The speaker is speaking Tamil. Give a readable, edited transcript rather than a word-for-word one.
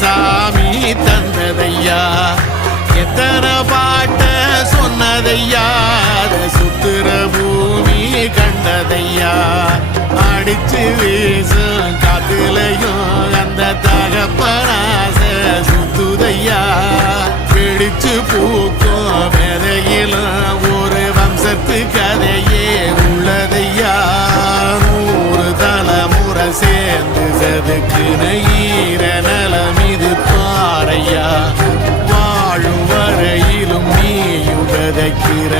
சாமி தந்ததையா எத்தனை பாட்ட சொன்னதையா சுத்துற பூமி கண்டதையா அடிச்சு வீசும் காத்துலையும் அந்த தகப்பனாச சுத்துதையா பிடிச்சு பூக்கும் விதையிலும் ஒரு வம்சத்து கதையே உள்ளதையா 100 தலைமுறை சேர்ந்து செதுக்குன ஈர நலம் இது பாறையா வாழும் வரையிலும் நீ உகதைக்கிற